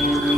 Bye.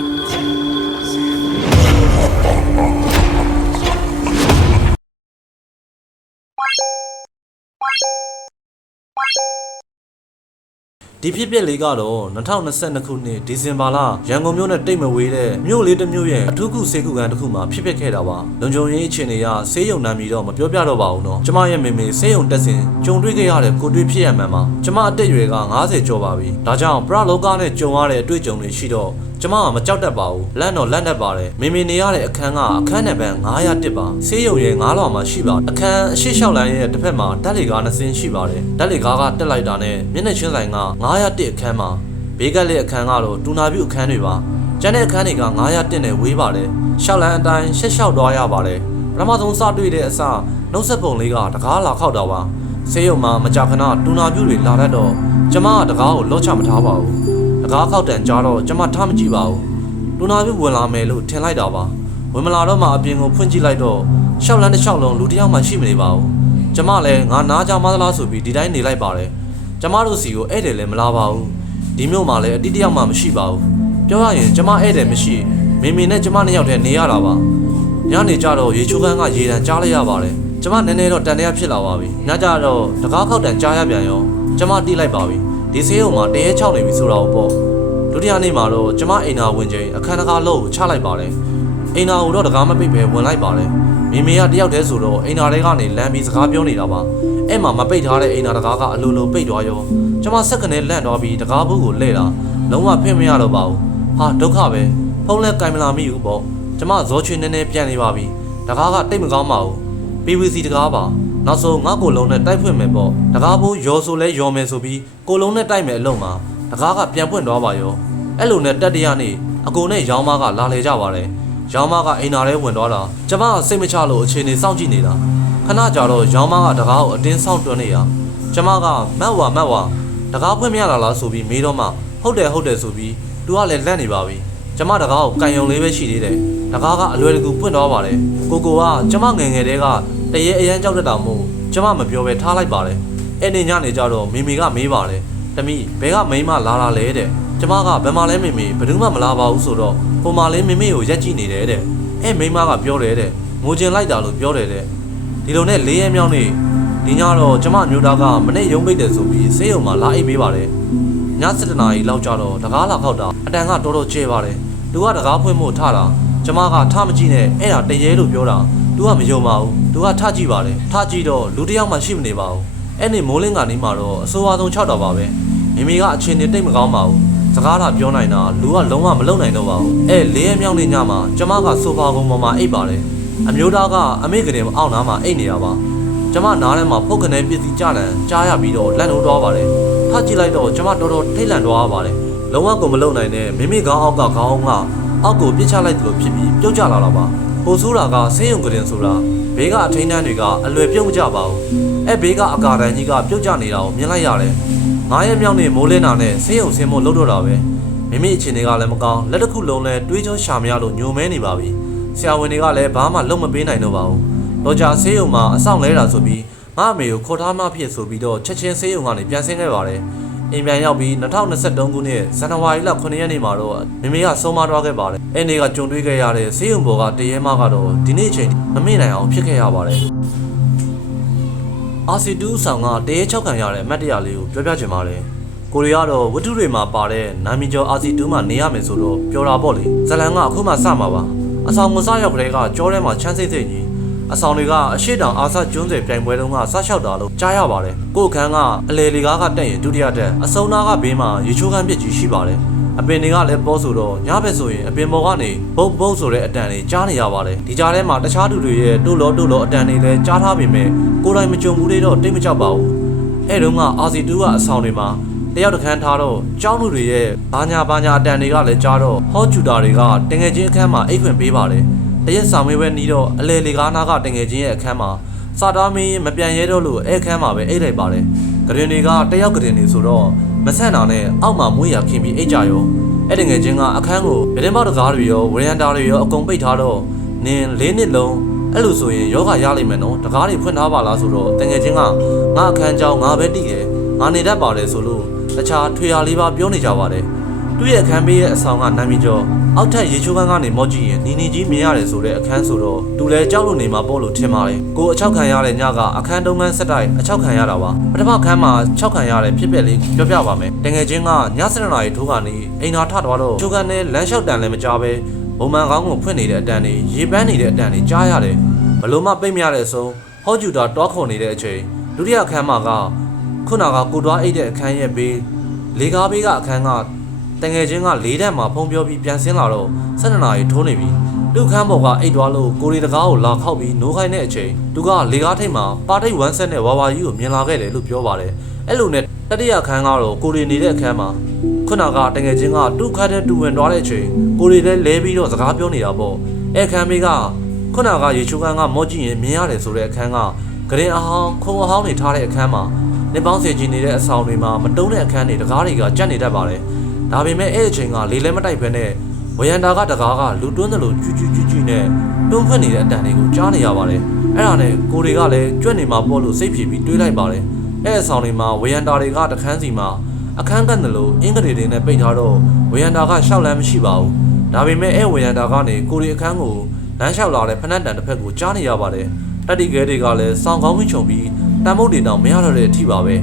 ဒီဖြစ်ပျက်လေးကတော့2022ခုနှစ်ဒီဇင်ဘာလရန်ကုန်မြို့နဲ့တိတ်မဝေးတဲ့မြို့လေးတစ်မြို့ရဲ့အထူးကုစေကူကန်တစ်ခုမှာဖြစ်ပျက်ခဲ့တာပါလုံခြုံရေးအခြေအနေအရဆေးရုံနာမည်တော့မပြောပြတော့ပါဘူးเนาะကျမရဲ့မေမေဆေးရုံတက်စဉ်ကြုံတွေ့ခဲ့ရတဲ့ကိုတွေ့ဖြစ်ရမှန်ပါကျမအသက်အရွယ်က90ကျော်ပါပြီဒါကြောင့်ပရလောကနဲ့ကြုံရတဲ့အတွေ့အကြုံတွေရှိတော့ကျမကမကြောက်တတ်ပါဘူးလန့်တော့လန့်တတ်ပါတယ်မေမေနေရတဲ့အခန်းကအခန်းနံပါတ်901ပါဆေးရုံရဲ့9လောက်မှာရှိပါအခန်းအရှိလျှောက်လမ်းရဲ့တစ်ဖက်မှာဓာတ်လေကားနှစ်စင်းရှိပါတယ်ဓာတ်လေကားကတက်လိုက်တာနဲ့မျက်နှာချင်းဆိုင်က 901အခန်းမှာဘေးကလက်အခန်းကတော့တူနာပြုအခန်းတွေပါကျန်တဲ့အခန်းတွေက901နဲ့ဝေးပါတယ်လျှောက်လမ်းအတိုင်းရှက်လျှောက်သွားရပါတယ်ပထမဆုံးစတွေ့တဲ့အစနှုတ်ဆက်ပုံလေးကတကားလာခောက်တာပါဆေးရုံမှာမကြာခဏတူနာပြုတွေလာတတ်တော့ကျမကတကားကိုလော့ချမထားပါဘူးတကားခောက်တန်ကြားတော့ကျမထားမကြည့်ပါဘူးလူနာပြုဝင်လာမယ်လို့ထင်လိုက်တာပါဝင်မလာတော့မှအပြင်ကိုဖွင့်ကြည့်လိုက်တော့ရှောက်လန်းတစ်လျှောက်လုံးလူတစ်ယောက်မှရှိမနေပါဘူးကျမလည်းငါနားကြမသလားဆိုပြီးဒီတိုင်းနေလိုက်ပါတယ် ကျမတို့စီကိုဧည့်သည်လည်းမလာပါဘူးဒီမြို့မှာလည်းအတိတယောက်မှမရှိပါဘူးပြောရရင်ကျမဧည့်သည်မရှိမေမေနဲ့ကျမနှစ်ယောက်တည်းနေရတာပါညနေကျတော့ရေချိုးခန်းကရေတံကြားလိုက်ရပါတယ်ကျမနည်းနည်းတော့တန်တရားဖြစ်လာပါပြီညကျတော့တကားခောက်တန်ကြားရပြန်ရောကျမတိလိုက်ပါပြီဒီဆေးရုံမှာတရေချောက်နေပြီဆိုတာကိုပေါ့ဒုတိယနေ့မှာတော့ကျမအိမ်သာဝင်ချိန်အခန်းတကားလုံးကိုချလိုက်ပါတယ်အိမ်သာကိုတော့တကားမပိတ်ပဲဝင်လိုက်ပါတယ်မိမိကတယောက်တည်းဆိုတော့အိမ်သာထဲကနေလမ်းပြီးစကားပြောနေတာပါ အဲ့မှာမပိတ်ထားတဲ့အိမ်သာတကားကအလိုလိုပိတ်သွားရောကျမဆက်ကနေလန့်သွားပြီးတကားဘူးကိုလှည့်တာလုံးဝဖင်မရတော့ပါဘူးဟာဒုက္ခပဲဖုန်းလက်ကင်မလာမိဘူးပေါ့ကျမဇောချွေနည်းနည်းပြန်နေပါပြီတကားကတိတ်မကောင်းပါဘူး PVC တကားပါနောက်ဆုံးငါ့ကိုလုံးနဲ့တိုက်ဖွင့်မယ်ပေါ့တကားဘူးရောဆိုလဲရောမယ်ဆိုပြီးကိုလုံးနဲ့တိုက်မယ်အလုံးမှာတကားကပြန်ပွင့်သွားပါရောအဲ့လိုနဲ့တက်တရနေ့အကိုနဲ့ရောင်းမကလာလေကြပါတယ်။ရောင်းမကအိမ်နာထဲဝင်သွားတာကျမကစိတ်မချလို့အခြေအနေစောင့်ကြည့်နေတာ ခဏကြာတော့ရောင်းမကတကားကိုအတင်းစောင့်တွန်းနေရကျမကမတ်ဝါမတ်ဝါတကားဖွင့်မရလာလားဆိုပြီးမေးတော့မှဟုတ်တယ်ဟုတ်တယ်ဆိုပြီးသူကလည်းလက်နေပါပြီကျမတကားကိုကန်ယုံလေးပဲရှိသေးတယ်တကားကအလွယ်တကူပွင့်သွားပါတယ်ကိုကိုကကျမငယ်ငယ်တည်းကတရေအရန်ကြောက်တတ်တာမို့ကျမမပြောပဲထားလိုက်ပါတယ်အဲ့နေညနေကြတော့မေမေကမေးပါတယ်တမိဘဲကမိန်းမလာလာလဲတဲ့ကျမကဘယ်မှာလဲမေမေဘယ်သူမှမလာပါဘူးဆိုတော့ဟိုမှာလဲမေမေကိုရက်ကြည့်နေတယ်တဲ့အဲမိန်းမကပြောတယ်တဲ့ငိုချင်လိုက်တာလို့ပြောတယ်တဲ့ ဒီလိုနဲ့လေးရဲမြောင်းနေဒီညတော့ကျမအမျိုးသားကမနေ့ရုံးပိတ်တယ်ဆိုပြီးဆေးရုံမှာလာအိပ်ပေးပါတယ်ည7နာရီလောက်ကြတော့တကားလာခောက်တာအတန်ကတော်တော်ကျဲပါတယ်သူကတကားဖွင့်ဖို့ထတာကျမကထမကြည့်နဲ့အဲ့ဒါတရေလို့ပြောတာသူကမယုံပါဘူးသူကထကြည့်ပါတယ်ထကြည့်တော့လူတစ်ယောက်မှရှိမနေပါဘူးအဲ့နေမိုးလင်းကနေမှတော့အဆိုးအဆုံး6တော့ပါပဲမိမိကအချင်းနေတိတ်မကောင်းပါဘူးစကားလာပြောနိုင်တာလူကလုံးဝမလုံနိုင်တော့ပါဘူးအဲလေးရမြောင်းနေညမှာကျမကဆိုဖာကုန်းပေါ်မှာအိပ်ပါတယ် အမျိုးသားကအမေကလေးအောက်နားမှာအိပ်နေတာပါကျမနားထဲမှာဖုတ်ကနေပစ္စည်းကြလန်ကြားရပြီးတော့လန့်လို့သွားပါတယ်ထကြည့်လိုက်တော့ကျမတော်တော်ထိတ်လန့်သွားပါတယ်လုံးဝကိုမလုံနိုင်တဲ့မိမိခေါင်းအောက်ကခေါင်းကအောက်ကိုပြစ်ချလိုက်သလိုဖြစ်ပြီးပြုတ်ကျလာတာပါပိုဆိုးတာကဆေးရုံကရင်ဆိုတာဘေးကအထိန်းတန်းတွေကအလွယ်ပြုတ်မကြပါဘူးအဲဘေးကအကာတန်းကြီးကပြုတ်ကျနေတာကိုမြင်လိုက်ရတယ်ငါးရက်မြောက်နေမိုးလင်းတာနဲ့ဆေးရုံဆင်းဖို့လှုပ်တော့တာပဲမိမိအခြေအနေကလည်းမကောင်းလက်တစ်ခုလုံးလဲတွေးချောရှာမရလို့ညိုမဲနေပါပြီ ဆရာဝန်တွေကလည်းဘာမှလုပ်မပေးနိုင်တော့ပါဘူးတော့ကြာဆေးရုံမှာအဆောင်လဲတာဆိုပြီးငါအမေကိုခေါ်ထားမှဖြစ်ဆိုပြီးတော့ချက်ချင်းဆေးရုံကနေပြန်ဆင်းခဲ့ပါတယ်အိမ်ပြန်ရောက်ပြီး2023ခုနှစ်ဇန်နဝါရီလ9ရက်နေ့မှာတော့မိမိကဆုံးမသွားခဲ့ပါတယ်အဲ့နေ့ကကြုံတွေ့ခဲ့ရတဲ့ဆေးရုံပေါ်ကတရေမကတော့ဒီနေ့အချိန်မမေ့နိုင်အောင်ဖြစ်ခဲ့ရပါတယ် RC2 ဆောင်ကတရေ6ခံရတဲ့အမတ်တရလေးကိုပြောပြချင်ပါတယ်။ကိုရီးယားတော့ဝတ္ထုတွေမှာပါတဲ့နာမည်ကျော် RC2 မှာနေရမယ်ဆိုတော့ပြောတာပေါ့လေ။ဇလန်ကအခုမှစမှာပါ။ အဆောင်မစရောက်ကလေးကကြောထဲမှာချမ်းစိတ်စိတ်ကြီးအဆောင်တွေကအရှိတောင်အာဆကျွန်းစေပြိုင်ပွဲတုန်းကဆလျှောက်တာလို့ကြားရပါတယ်။ကို့ခန်းကအလေလီကားကတက်ရင်ဒုတိယတက်အစုံနာကဘေးမှာရေချိုးခန်းပစ်ကြီးရှိပါတယ်။အပင်တွေကလည်းပေါ်ဆိုတော့ညဘက်ဆိုရင်အပင်ပေါ်ကနေဘုတ်ဘုတ်ဆိုတဲ့အတန်တွေကြားနေရပါတယ်ဒီကြားထဲမှာတခြားသူတွေရဲ့တိုးလောတိုးလောအတန်တွေလည်းကြားထားပေမဲ့ကိုယ်တိုင်မကြုံဘူးသေးတော့တိတ်မကြောက်ပါဘူးအဲ့တုန်းက RC2 ကအဆောင်တွေမှာ တယောက်တစ်ခန်းထားတော့ကျောင်းသူတွေရဲ့ဘာညာဘာညာအတန်တွေကလည်းကြားတော့ဟော့ကျူတာတွေကတငယ်ချင်းအခန်းမှာအိတ်ခွင်ပေးပါတယ်တရက်ဆောင်မေးပဲနီးတော့အလေလေကားနာကတငယ်ချင်းရဲ့အခန်းမှာစာသားမင်းမပြန်ရဲတော့လို့အဲ့အခန်းမှာပဲအိတ်လိုက်ပါတယ်ဂရင်တွေကတယောက်ကရင်တွေဆိုတော့မဆန့်တာနဲ့အောက်မှာမွေးရခင်ပြီးအိတ်ကြရောအဲ့တငယ်ချင်းကအခန်းကိုဗရင်ပေါက်တကားတွေရောဝရန်တာတွေရောအကုန်ပိတ်ထားတော့နင်လေးနှစ်လုံးအဲ့လိုဆိုရင်ယောဂရလိမ့်မယ်နော်တကားတွေဖွင့်ထားပါလားဆိုတော့တငယ်ချင်းကငါအခန်းကြောင်းငါပဲတည်တယ် ငါနေတတ်ပါတယ်ဆိုလို့တခြားထွေဟာလေးပါပြောနေကြပါတယ်သူ့ရဲ့အခန်းဘေးရဲ့အဆောင်ကနာမည်ကျော်အောက်ထပ်ရေချိုးခန်းကနေမော့ကြည့်ရင်နီနီကြီးမြင်ရတယ်ဆိုတဲ့အခန်းဆိုတော့သူလည်းကြောက်လို့နေမှာပေါ့လို့ထင်ပါတယ်ကိုအချောက်ခံရတဲ့ညကအခန်းတုံးခန်းဆက်တိုက်အချောက်ခံရတာပါပထမခန်းမှာချောက်ခံရတဲ့ဖြစ်ပျက်လေးပြောပြပါမယ်တကယ်ချင်းကည7နာရီထိုးကနေအိမ်သာထသွားတော့ချိုးခန်းနဲ့လမ်းလျှောက်တန်လည်းမကြားပဲဘုံမှန်ကောင်းကိုဖွင့်နေတဲ့အတန်တွေရေပန်းနေတဲ့အတန်တွေကြားရတယ်ဘလို့မှပိတ်မရတဲ့အဆုံးဟော့ဂျူတာတောခေါ်နေတဲ့အချိန်ဒုတိယအခန်းမှာက ခုနကကိုတွားအိတ်တဲ့အခန်းရဲ့ဘေးလေကားဘေးကအခန်းကတငယ်ချင်းကလေးတန်းမှာဖုံးပြောပြီးပြန်ဆင်းလာတော့၁၂နာရီထိုးနေပြီလူခန်းပေါ်ကအိတ်သွားလို့ကိုရီတကားကိုလာခောက်ပြီးနိုးခိုင်းတဲ့အချိန်သူကလေကားထိပ်မှာပါတိတ်ဝမ်းဆက်နဲ့ဝါဝါကြီးကိုမြင်လာခဲ့တယ်လို့ပြောပါတယ်အဲ့လိုနဲ့တတိယခန်းကတော့ကိုရီနေတဲ့အခန်းမှာခုနကတငယ်ချင်းကတူခတ်တဲ့တူဝင်သွားတဲ့အချိန်ကိုရီလည်းလဲပြီးတော့စကားပြောနေတာပေါ့အဲ့ခန်းမေးကခုနကရေချိုးခန်းကမော့ကြည့်ရင်မြင်ရတယ်ဆိုတဲ့အခန်းကဂရင်အဟောင်းခုံအဟောင်းနေထားတဲ့အခန်းမှာ နေပေါင်းစီချင်နေတဲ့အဆောင်တွေမှာမတုံးတဲ့အခန်းတွေတကားတွေကကြက်နေတတ်ပါတယ်ဒါပေမဲ့အဲ့အချိန်ကလေလဲမတိုက်ဖဲနဲ့ဝရန်တာကတကားကလူတွန်းတယ်လို့ကျူးကျူးကျူးကျူးနဲ့တွန်းဖွင့်နေတဲ့အတန်တွေကိုကြားနေရပါတယ်အဲ့ဒါနဲ့ကိုတွေကလည်းကြွက်နေမှာပေါ့လို့စိတ်ဖြီပြီးတွေးလိုက်ပါတယ်အဲ့အဆောင်တွေမှာဝရန်တာတွေကတခန်းစီမှာအခန်းကတ်တယ်လို့အင်္ဂလိပ်တွေနဲ့ပိတ်ထားတော့ဝရန်တာကရှောက်လန်းမရှိပါဘူးဒါပေမဲ့အဲ့ဝရန်တာကနေကိုရီအခန်းကိုလမ်းလျှောက်လာတဲ့ဖနက်တန်တစ်ဖက်ကိုကြားနေရပါတယ်တက်တီကဲတွေကလည်းစောင်းကောင်းပြီးခြုံပြီး တန်မုတ်တွေတောင်မရတော့တဲ့အထိပါပဲ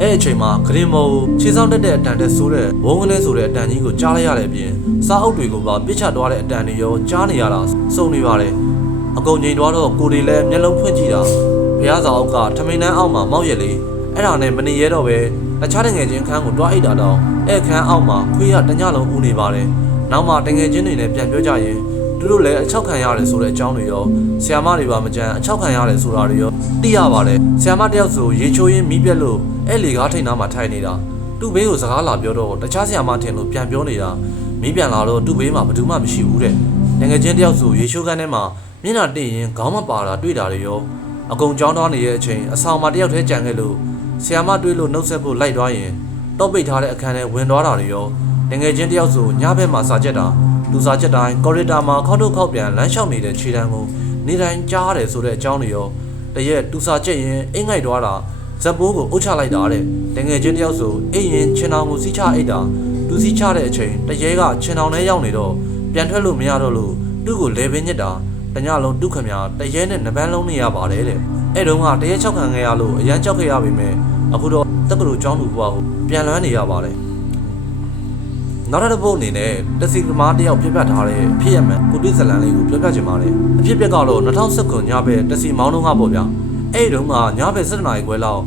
အဲ့အချိန်မှာဂရင်မိုခြေဆောင်တက်တဲ့အတန်တက်ဆိုးတဲ့ဝုန်းကလေးဆိုတဲ့အတန်ကြီးကိုကြားလိုက်ရတဲ့အပြင်စားအုပ်တွေကိုပါပြစ်ချသွားတဲ့အတန်တွေရောကြားနေရတာစုံနေပါတယ်အကုန်ချိန်သွားတော့ကိုတွေလည်းမျက်လုံးဖွင့်ကြည့်တာဘုရားစာအုပ်ကထမင်းနှန်းအောက်မှာမောက်ရက်လေးအဲ့ဒါနဲ့မနေရတော့ပဲတခြားတငယ်ချင်းခန်းကိုတွားအိတ်တာတော့အဲ့ခန်းအောက်မှာခွေးရတညလုံးဦးနေပါတယ်နောက်မှတငယ်ချင်းတွေနဲ့ပြန်ပြောကြရင် သူတို့လည်းအချောက်ခံရတယ်ဆိုတဲ့အကြောင်းတွေရောဆီယာမတွေပါမကြမ်းအချောက်ခံရတယ်ဆိုတာတွေရောသိရပါတယ်ဆီယာမတယောက်ဆိုရေချိုးရင်းမီးပြက်လို့အဲ့လေကားထိန်နာမှာထိုင်နေတာသူ့ဘေးကိုစကားလာပြောတော့တခြားဆီယာမထင်လို့ပြန်ပြောနေတာမီးပြန်လာတော့သူ့ဘေးမှာဘာမှမရှိဘူးတဲ့ငငယ်ချင်းတယောက်ဆိုရေချိုးကန်းထဲမှာမျက်နှာတိရင်ခေါင်းမပါတာတွေ့တာတွေရောအကုန်ကြောင်းသွားနေတဲ့အချိန်အဆောင်မှာတယောက်တည်းကြံခဲ့လို့ဆီယာမတွေးလို့နှုတ်ဆက်ဖို့လိုက်သွားရင်တော့ပိတ်ထားတဲ့အခန်းထဲဝင်သွားတာတွေရောငငယ်ချင်းတယောက်ဆိုညဘက်မှာစာချက်တာ လူစားချက်တိုင်းကော်ရီတာမှာခောက်ထုတ်ခောက်ပြန်လမ်းလျှောက်နေတဲ့ခြေတန်းကိုနေတိုင်းကြားရတယ်ဆိုတဲ့အကြောင်းတွေရောတရက်တူစာချက်ရင်အိမ်ငိုက်သွားတာဇက်ပိုးကိုအုပ်ချလိုက်တာတဲ့တငယ်ချင်းတယောက်ဆိုအိမ်ရင်ချင်းအောင်ကိုစီးချအိတ်တာသူစီးချတဲ့အချိန်တရဲကချင်းအောင်ထဲရောက်နေတော့ပြန်ထွက်လို့မရတော့လို့သူ့ကိုလေပင်ညစ်တာတညလုံးဒုက္ခမြတရဲနဲ့နှပန်းလုံးနေရပါတယ်တဲ့အဲ့တုန်းကတရဲချောက်ခံခဲ့ရလို့အရန်ကြောက်ခဲ့ရပေမဲ့အခုတော့တက္ကသိုလ်ကျောင်းသူဘဝကိုပြန်လန်းနေရပါတယ် နောက်တစ်ပုတ်အနေနဲ့တစီကမားတယောက်ပြတ်ပြတ်ထားတဲ့အဖြစ်ရမှန်ကိုတိဇလန်လေးကိုပြောပြချင်ပါတယ်အဖြစ်ပြက်ကတော့2019ညဘက်တစီမောင်းတော့ကပေါ့ဗျာအဲ့ဒီတုန်းကညဘက်7နာရီခွဲလောက်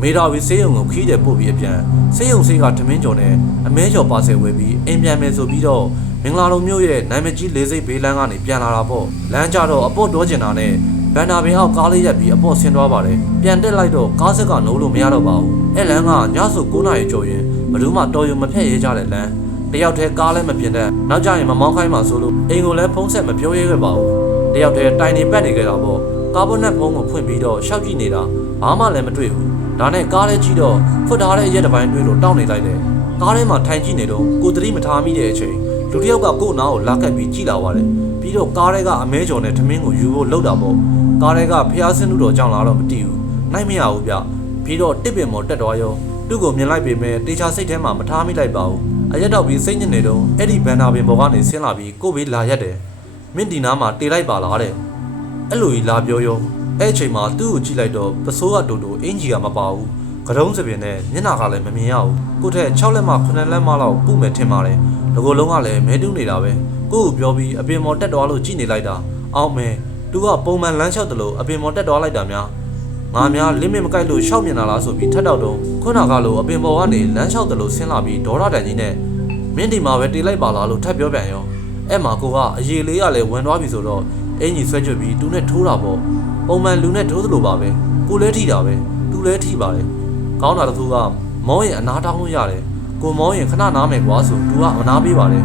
မေတာဝီဆေးရုံကိုခီးတယ်ပို့ပြီးအပြန်ဆေးရုံဆေးကထမင်းကျော်နဲ့အမဲကျော်ပါဆယ်ဝယ်ပြီးအိမ်ပြန်မယ်ဆိုပြီးတော့မင်္ဂလာလုံးမြို့ရဲ့နိုင်မကြီးလေးစိတ်ဘေးလန်းကနေပြန်လာတာပေါ့လမ်းကြတော့အပေါ့တောကျင်တာနဲ့ဘန်နာပင်အောက်ကားလေးရက်ပြီးအပေါ့ဆင်းသွားပါတယ်ပြန်တက်လိုက်တော့ကားဆက်ကနိုးလို့မရတော့ပါဘူးအဲ့လမ်းကညဆို9နာရီကျော်ရင်ဘယ်သူမှတော်ရုံမဖြတ်ရဲကြတဲ့လမ်း တယောက်တည်းကားလည်းမပြင်တဲ့နောက်ကျရင်မမောင်းခိုင်းမှဆိုလို့အိမ်ကိုလည်းဖုံးဆက်မပြောရဲခဲ့ပါဘူးတယောက်တည်းတိုင်နေပတ်နေကြတာပေါ့ကာဗွန်နက်ဖုံးကိုဖွင့်ပြီးတော့ရှောက်ကြည့်နေတာဘာမှလည်းမတွေ့ဘူးဒါနဲ့ကားလည်းကြည့်တော့ဖွတ်ထားတဲ့ရက်တစ်ပိုင်းတွေ့လို့တောင်းနေလိုက်တယ်ကားထဲမှာထိုင်ကြည့်နေတော့ကိုတတိမထားမိတဲ့အချိန်လူတစ်ယောက်ကကို့နားကိုလာကပ်ပြီးကြည့်လာပါတယ်ပြီးတော့ကားထဲကအမဲကျော်နဲ့ထမင်းကိုယူဖို့လှုပ်တာပေါ့ကားထဲကဖျားစင်းလူတော်ကြောင့်လာတော့မသိဘူးနိုင်မရဘူးဗျပြီးတော့တစ်ပင်မော်တက်သွားရောသူ့ကိုမြင်လိုက်ပေမဲ့တေချာစိတ်ထဲမှာမထားမိလိုက်ပါဘူး အရက်တော့ပြီးစိတ်ညစ်နေတော့အဲ့ဒီဘန်နာပင်ပေါ်ကနေဆင်းလာပြီးကို့ဘေးလာရက်တယ်မင်းဒီနားမှာတေလိုက်ပါလားတဲ့အဲ့လိုကြီးလာပြောရောအဲ့အချိန်မှာသူ့ကိုကြည့်လိုက်တော့ပစိုးကတူတူအင်ဂျီကမပါဘူးကတုံးစပင်နဲ့မျက်နှာကလည်းမမြင်ရဘူးကို့ထက်6လက်မှ9လက်မှလောက်ပုမယ်ထင်ပါတယ်ငကိုလုံးကလည်းမဲတူးနေတာပဲကို့ကိုပြောပြီးအပင်မော်တက်သွားလို့ကြည့်နေလိုက်တာအောက်မဲသူကပုံမှန်လမ်းလျှောက်တယ်လို့အပင်မော်တက်သွားလိုက်တာများ ငါများလင်းမင်မကိုက်လို့ရှောက်မြင်လာလားဆိုပြီးထက်တော့တုံးခုနကလိုအပင်ပေါ်ကနေလမ်းလျှောက်တယ်လို့ဆင်းလာပြီးဒေါရတန်ကြီးနဲ့မင်းဒီမှာပဲတေးလိုက်ပါလားလို့ထပ်ပြောပြန်ရောအဲ့မှာကိုကအရေးလေးကလည်းဝင်သွားပြီဆိုတော့အင်ကြီးဆွဲကျွတ်ပြီးသူနဲ့ထိုးတာပေါ့ပုံမှန်လူနဲ့ထိုးသလိုပါပဲကိုလည်းထိတာပဲသူလည်းထိပါတယ်ကောင်းတာတစ်ခုကမောရင်အနာတောင်းလို့ရတယ်ကိုမောရင်ခဏနားမယ်ကွာဆိုသူကအနာပေးပါတယ်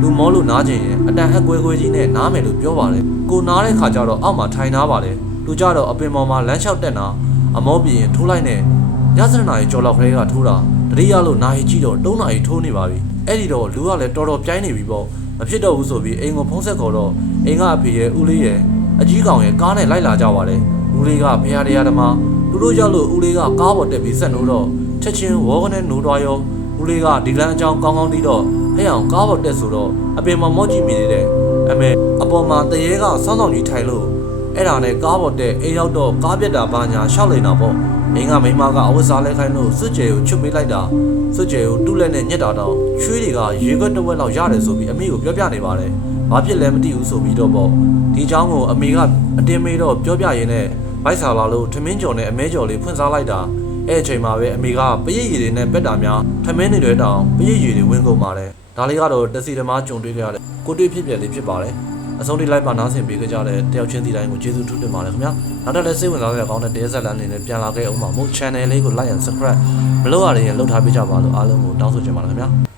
သူမောလို့နားချင်ရင်အတန်ဟက်ကွဲကွဲကြီးနဲ့နားမယ်လို့ပြောပါတယ်ကိုနားတဲ့ခါကျတော့အောက်မှာထိုင်နာပါတယ် သူကြတော့အပင်ပေါ်မှာလမ်းလျှောက်တက်နာအမောပြင်းထိုးလိုက်နဲ့ညစရနာကြီးကြော်လောက်ခလေးကထိုးတာတတိယလို့နာရီကြည့်တော့၃နာရီထိုးနေပါပြီအဲ့ဒီတော့လူကလည်းတော်တော်ပြိုင်းနေပြီပေါ့မဖြစ်တော့ဘူးဆိုပြီးအိမ်ကိုဖုံးဆက်ခေါ်တော့အိမ်ကအဖေရဲ့ဦးလေးရဲ့အကြီးကောင်ရဲ့ကားနဲ့လိုက်လာကြပါတယ်ဦးလေးကဖရာတရားဓမ္မသူတို့ရောက်လို့ဦးလေးကကားပေါ်တက်ပြီးဆက်နိုးတော့ချက်ချင်းဝေါကနေနိုးသွားရောဦးလေးကဒီလမ်းအကြောင်းကောင်းကောင်းတီးတော့ဟဲ့အောင်ကားပေါ်တက်ဆိုတော့အပင်မှာမော့ကြည့်မိနေတယ်အမေအပေါ်မှာတရေကစောင်းဆောင်ကြီးထိုင်လို့ အဲ့ဒါနဲ့ကားပေါ်တက်အိမ်ရောက်တော့ကားပြက်တာဘာညာရှောက်နေတာပေါ့မင်းကမိန်းမကအဝတ်စားလဲခိုင်းလို့စွတ်ကြဲကိုချွတ်ပေးလိုက်တာစွတ်ကြဲကိုတူးလက်နဲ့ညက်တာတော့ချွေးတွေကရေခွက်တစ်ဝက်လောက်ရတယ်ဆိုပြီးအမေကိုပြောပြနေပါတယ်ဘာဖြစ်လဲမသိဘူးဆိုပြီးတော့ပေါ့ဒီเจ้าကိုအမေကအတင်းမေးတော့ပြောပြရင်းနဲ့ဗိုက်ဆာလာလို့ထမင်းကြော်နဲ့အမဲကြော်လေးဖွင့်စားလိုက်တာအဲ့အချိန်မှာပဲအမေကပရိတ်ရည်တွေနဲ့ပက်တာများထမင်းတွေတောင်ပရိတ်ရည်တွေဝင်ကုန်ပါတယ်ဒါလေးကတော့တက်စီသမားကြုံတွေ့ကြရတဲ့ကိုတွေ့ဖြစ်ပြလေးဖြစ်ပါတယ် အဆုံးထိလိုက်ပါနားဆင်ပေးကြကြတဲ့တယောက်ချင်းစီတိုင်းကိုကျေးဇူးထူးတင်ပါတယ်ခင်ဗျာနောက်ထပ်လည်းစိတ်ဝင်စားစရာကောင်းတဲ့တရားဆက်လမ်းတွေနဲ့ပြန်လာခဲ့အောင်ပါမို့ channel လေးကို like and subscribe မလုပ်ရရင်လှုပ်ထားပေးကြပါလို့အားလုံးကိုတောင်းဆိုချင်ပါတယ်ခင်ဗျာ